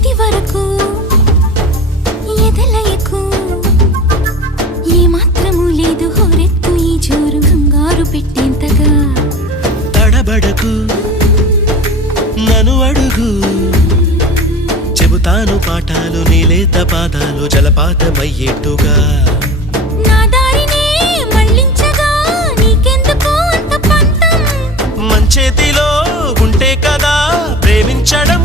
ఇది వరకు ఎదలయకు ఏ మాత్రము లేదు హోరెత్తు ఈ జోరు కంగారు పెట్టేంతగా తడబడకు నన్ను అడుగు చెబుతాను పాఠాలు నీలేత పాదాలు జలపాతమయ్యేట్టుగా నా దారినే మళ్ళించగా నీకెందుకు అంత పంతం మంచేతిలో ఉంటే కదా ప్రేమించడం